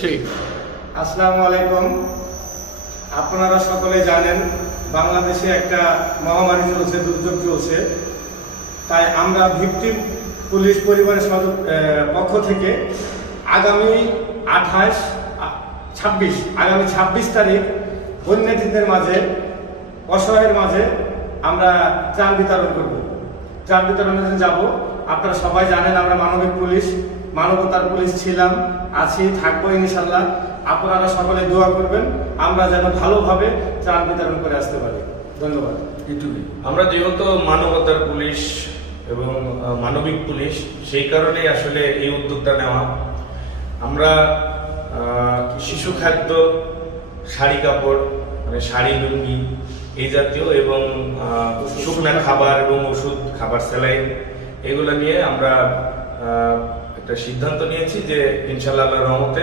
3। আসসালামু আলাইকুম। আপনারা সকলে জানেন বাংলাদেশে একটা মহামারী চলছে, দুর্যোগ চলছে। তাই আমরা ভিকটিম পুলিশ পরিবারের পক্ষ থেকে আগামী 26 তারিখ বন্যার্থীদের মাঝে, অসহায়ের মাঝে আমরা ত্রাণ বিতরণ করব। ত্রাণ বিতরণের জন্য যাব। আপনারা সবাই জানেন আমরা মানবিক পুলিশ, মানবতার পুলিশ ছিলাম, আছি, থাকবো ইনশাল্লাহ। আপনারা সকলে দোয়া করবেন আমরা যেন ভালোভাবে ত্রাণ বিতরণ করে আসতে পারি। ধন্যবাদ। আমরা যেহেতু মানবতার পুলিশ এবং মানবিক পুলিশ, সেই কারণেই আসলে এই উদ্যোগটা নেওয়া। আমরা শিশু খাদ্য, শাড়ি কাপড় মানে শাড়ি, লুঙ্গি এই জাতীয় এবং শুকনা খাবার এবং ওষুধ, খাবার, স্যালাইন এগুলো নিয়ে আমরা একটা সিদ্ধান্ত নিয়েছি যে ইনশাআল্লাহ আল্লাহর রহমতে